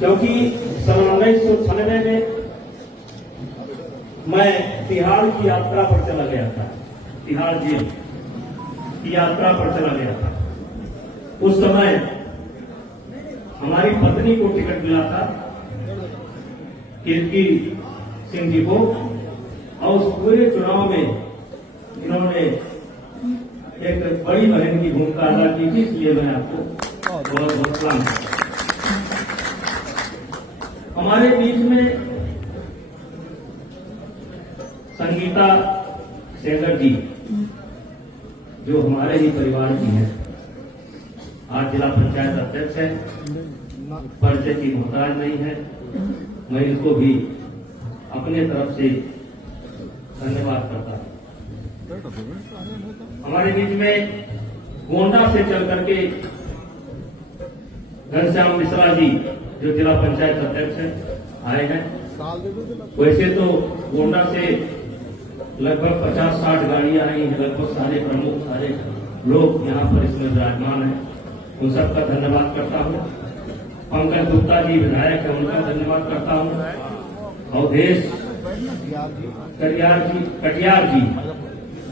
क्योंकि सन 1996 में मैं तिहाड़ की यात्रा पर चला गया था, तिहाड़ जेल की यात्रा पर चला गया था। उस समय हमारी पत्नी को टिकट मिला था, कीर्ति सिंह जी को, और उस पूरे चुनाव में इन्होंने एक बड़ी बहन की भूमिका अदा की थी, इसलिए मैं आपको बहुत बहुत सलाम। हमारे बीच में संगीता सेंगर जी, जो हमारे ही परिवार की हैं, आज जिला पंचायत अध्यक्ष है, परिचय की मोहताज नहीं है। मैं इनको भी अपने तरफ से धन्यवाद करता हूं। हमारे बीच में गोंडा से चल करके घनश्याम मिश्रा जी, जो जिला पंचायत अध्यक्ष हैं, आए हैं। वैसे तो गोंडा से लगभग 50-60 गाड़ियां आई हैं, लगभग सारे प्रमुख, सारे लोग यहाँ पर इसमें विराजमान हैं। उन सबका धन्यवाद करता हूँ। पंकज गुप्ता जी विधायक है, उनका धन्यवाद करता हूँ। अवधेश कटियार जी,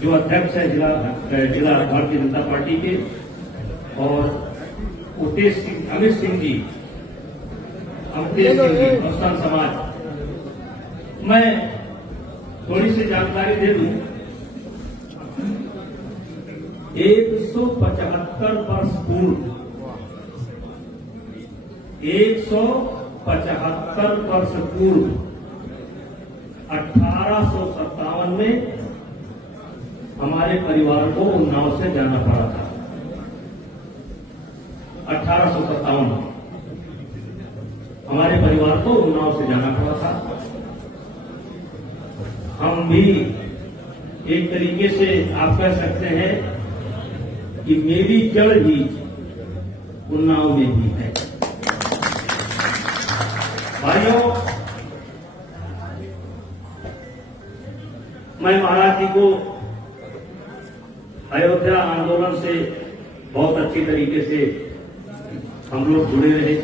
जो अध्यक्ष है जिला भारतीय जनता पार्टी के, और अमित सिंह जी, मुस्लिम समाज। मैं थोड़ी सी जानकारी दे दूं। 175 वर्ष पूर्व, 175 वर्ष पूर्व 1857 में हमारे परिवार को उन्नाव से जाना पड़ा था। 1857 में हमारे परिवार को उन्नाव से जाना पड़ा था। हम भी एक तरीके से आप कह सकते हैं कि मेरी जड़ भी उन्नाव में भी है। भाइयों, मैं महाराज जी को अयोध्या आंदोलन से बहुत अच्छी तरीके से हम लोग जुड़े रहे।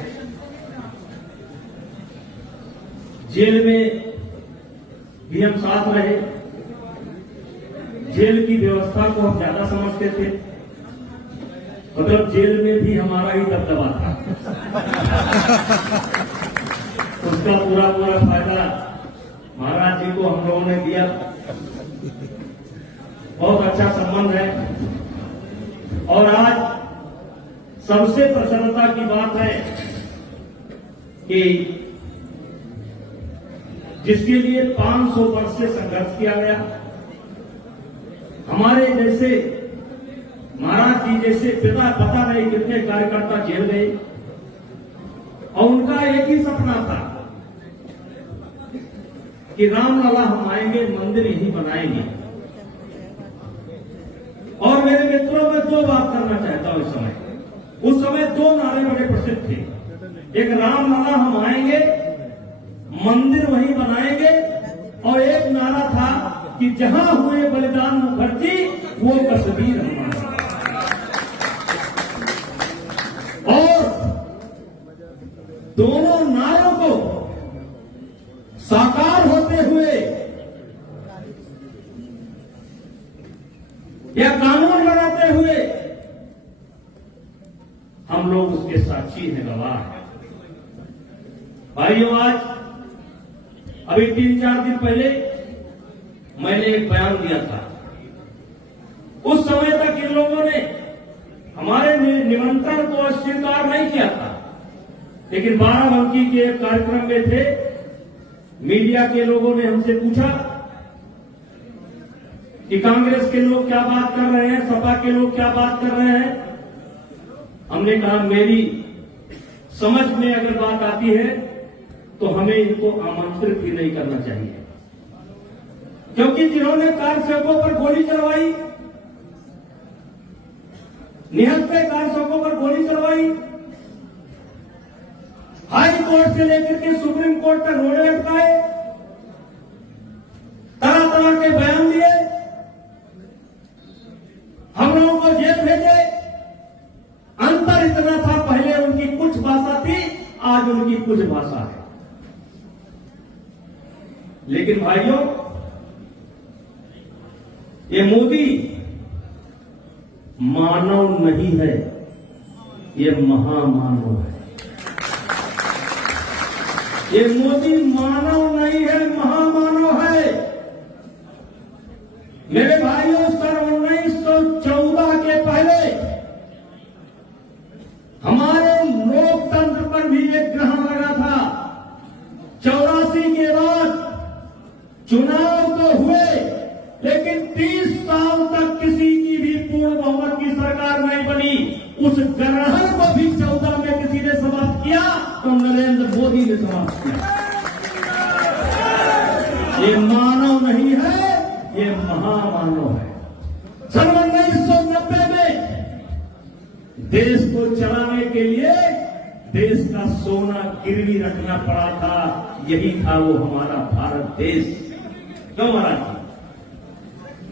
जेल में भी हम साथ रहे। जेल की व्यवस्था को हम ज्यादा समझते थे, मतलब जेल में भी हमारा ही दबदबा था। उसका पूरा फायदा महाराज जी को हम लोगों ने दिया। बहुत अच्छा संबंध है। और आज सबसे प्रसन्नता की बात है कि जिसके लिए 500 वर्ष से संघर्ष किया गया, हमारे जैसे महाराज जी जैसे पिता, पता नहीं कितने कार्यकर्ता जेल गए, और उनका एक ही सपना था कि रामलला हम आएंगे, मंदिर यही बनाएंगे। और मेरे मित्रों, में दो बात करना चाहता हूं। उस समय दो नारे बड़े प्रसिद्ध थे। एक रामलला हम आएंगे, मंदिर वहीं बनाएंगे, और एक नारा था कि जहां हुए बलिदान मुखर्जी वो कश्मीर हमारा। और दोनों नारों को साकार होते हुए या कानून बनाते हुए हम लोग उसके साक्षी हैं, गवाह हैं। भाइयों, आज अभी 3-4 दिन पहले मैंने एक बयान दिया था। उस समय तक इन लोगों ने हमारे निमंत्रण को अस्वीकार नहीं किया था, लेकिन बाराबंकी के एक कार्यक्रम में थे। मीडिया के लोगों ने हमसे पूछा कि कांग्रेस के लोग क्या बात कर रहे हैं, सपा के लोग क्या बात कर रहे हैं। हमने कहा, मेरी समझ में अगर बात आती है तो हमें इनको आमंत्रित भी नहीं करना चाहिए, क्योंकि जिन्होंने कार्यसेवकों पर गोली चलवाई, निहत्थे कार्यसेवकों पर गोली चलवाई, हाई कोर्ट से लेकर के सुप्रीम कोर्ट तक रोड़े अटकाए, तरह तरह के बयान दिए, हम लोगों को जेल भेजे। अंतर इतना था, पहले उनकी कुछ भाषा थी, आज आज उनकी कुछ भाषा है। लेकिन भाइयों, ये मोदी मानव नहीं है, ये महामानव है। ये मोदी मानव नहीं है, महामानव है। मेरे भाइयों, सन 1914 के पहले हमारे लोकतंत्र पर भी एक ग्रहण लगा था। 84 के बाद चुनाव तो हुए, लेकिन 30 साल तक किसी की भी पूर्ण बहुमत की सरकार नहीं बनी। उस ग्रहण को भी 14 में किसी ने समाप्त किया तो नरेंद्र मोदी ने समाप्त किया। ये मानव नहीं है, ये महामानव है। सन 1990 में देश को चलाने के लिए देश का सोना गिरवी रखना पड़ा था। यही था वो हमारा भारत देश। क्यों महाराज?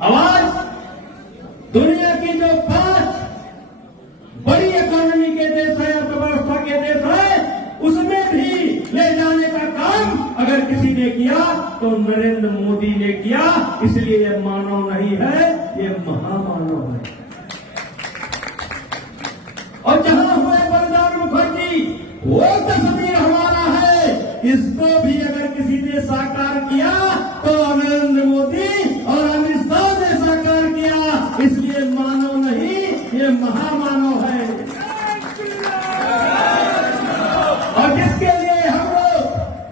आज दुनिया की जो 5 बड़ी इकोनॉमी के देश है, अर्थव्यवस्था के देश है, उसमें भी ले जाने का काम अगर किसी ने किया तो नरेंद्र मोदी ने किया। इसलिए ये मानव नहीं है, ये महामानव है। और जहां हुए बलिदान मुखर्जी, वो तस्वीर हमारा है। इसको भी अगर किसी ने साकार किया तो नरेंद्र मोदी और अमित शाह ने साकार किया। इसलिए मानव नहीं, ये महामानव है। और जिसके लिए हम लोग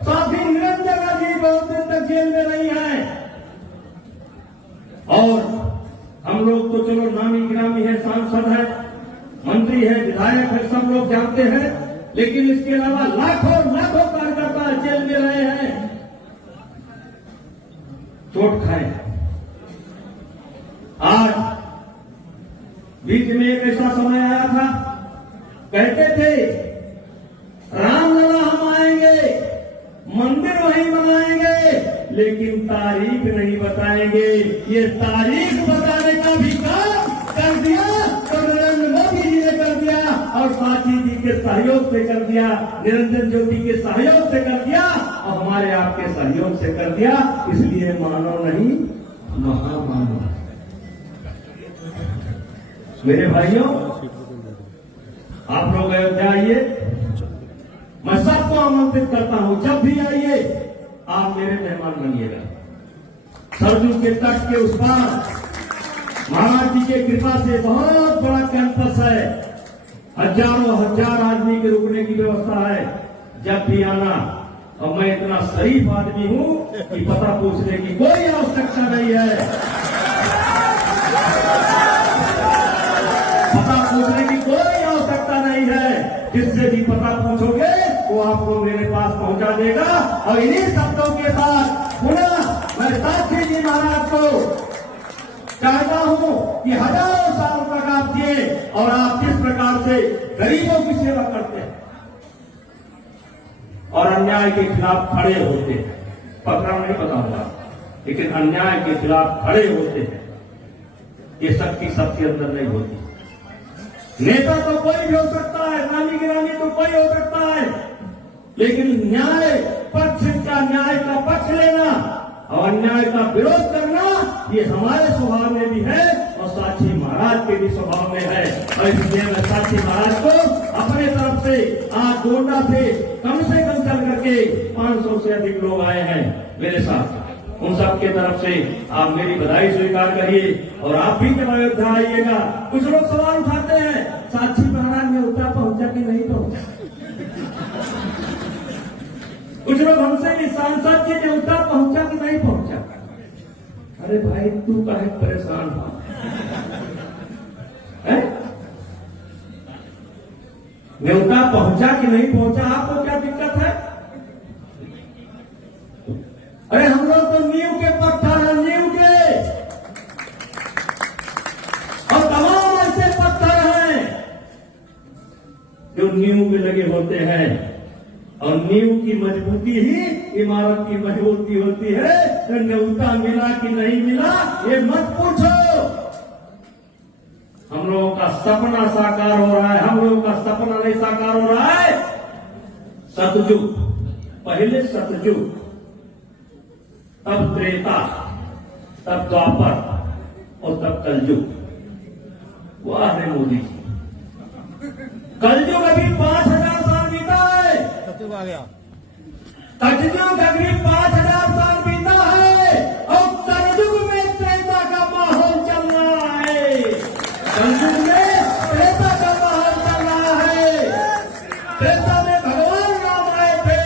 साथी निरंजन जी बहुत दिन तक जेल में नहीं है, और हम लोग तो चलो नामी गिरामी है, सांसद है, मंत्री है, विधायक है, सब लोग जानते हैं। लेकिन इसके अलावा लाखों लाखों कार्यकर्ता जेल में रहे हैं, चोट खाए। आज बीच में एक ऐसा समय आया था, कहते थे रामलला हम आएंगे, मंदिर वहीं बनाएंगे, लेकिन तारीख नहीं बताएंगे। ये तारीख बताने का भी काम कर दिया तो नरेंद्र मोदी जी ने कर दिया, और साची जी के सहयोग से कर दिया, निरंजन ज्योति के सहयोग से कर दिया, और हमारे आपके सहयोग से कर दिया। इसलिए मानव नहीं, महामानव। मेरे भाइयों, आप लोग अयोध्या आइए, मैं सबको आमंत्रित करता हूं। जब भी आइए आप मेरे मेहमान बनिएगा। सरजू के तट के उस पार महाराज जी के कृपा से बहुत बड़ा कैंपस है, हजारों हजार आदमी के रुकने की व्यवस्था है। जब भी आना, और मैं इतना शरीफ आदमी हूं कि पता पूछने की कोई आवश्यकता नहीं है। पता पूछने की कोई आवश्यकता नहीं है। जिससे भी पता पूछोगे वो आपको मेरे पास पहुंचा देगा। और इन्हीं शब्दों के साथ पुनः मैं साक्षी जी महाराज को चाहता हूं कि हजारों साल तक आप जिए, और आप किस प्रकार से गरीबों की सेवा करते हैं और अन्याय के खिलाफ खड़े होते हैं। पकड़ा नहीं बताऊंगा, लेकिन अन्याय के खिलाफ खड़े होते हैं। ये शक्ति सबके अंदर नहीं होती। नेता तो कोई भी हो सकता है, नामी गिरामी तो कोई हो सकता है, लेकिन न्याय पक्ष का, न्याय का पक्ष लेना और अन्याय का विरोध करना, ये हमारे स्वभाव में भी है और साक्षी महाराज के भी स्वभाव में है। और इसलिए मैं साक्षी महाराज को अपने तरफ से आज गोंडा से कम चल करके 500 से अधिक लोग आए हैं मेरे साथ। उन सबके तरफ से आप मेरी बधाई स्वीकार करिए। और आप भी जब अयोध्या आइएगा, कुछ लोग सवाल उठाते हैं, साक्षी महाराज न्योता पहुंचा कि नहीं पहुंचा। कुछ लोग हमसे भी सांसद जी न्योता पहुंचा कि नहीं पहुंचा। अरे भाई, तू काहे परेशान हो? न्योता पहुंचा कि नहीं पहुंचा, आपको क्या दिक्कत है? अरे हम लोग तो नींव के पत्थर हैं, नींव के, और तमाम ऐसे पत्थर हैं जो नींव में लगे होते हैं। और नींव की मजबूती ही इमारत की मजबूती होती है। तो न्योता मिला कि नहीं मिला, ये मत पूछो। हम लोगों का सपना साकार हो रहा है, हम लोगों का सपना नहीं साकार हो रहा है। सतयुग, पहले सतयुग, तब त्रेता, तब द्वापर और तब कलयुग। वाह है मोदी जी, कलयुग अभी 5000 साल बीता है, सतयुग आ गया। कलयुग अभी 5000 साल बीता है और कलयुग में त्रेता का माहौल चल रहा है। कलयुग में त्रेता का माहौल चल रहा है। त्रेता में भगवान राम आए थे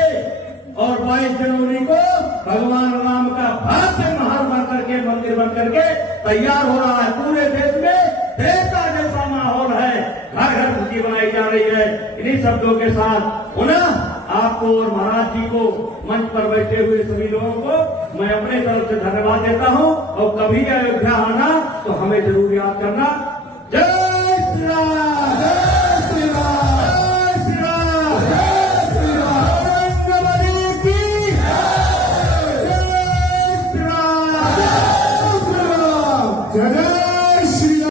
और 22 जनवरी को भगवान राम का भव्य महल बन करके, मंदिर बन करके तैयार हो रहा है। पूरे देश में त्रेता जैसा माहौल है, घर घर खुशी बनाई जा रही है। इन्हीं शब्दों के साथ पुनः आपको और महाराज जी को, मंच पर बैठे हुए सभी लोगों को मैं अपने तरफ से धन्यवाद देता हूं। और कभी अयोध्या आना तो हमें जरूर याद करना। जय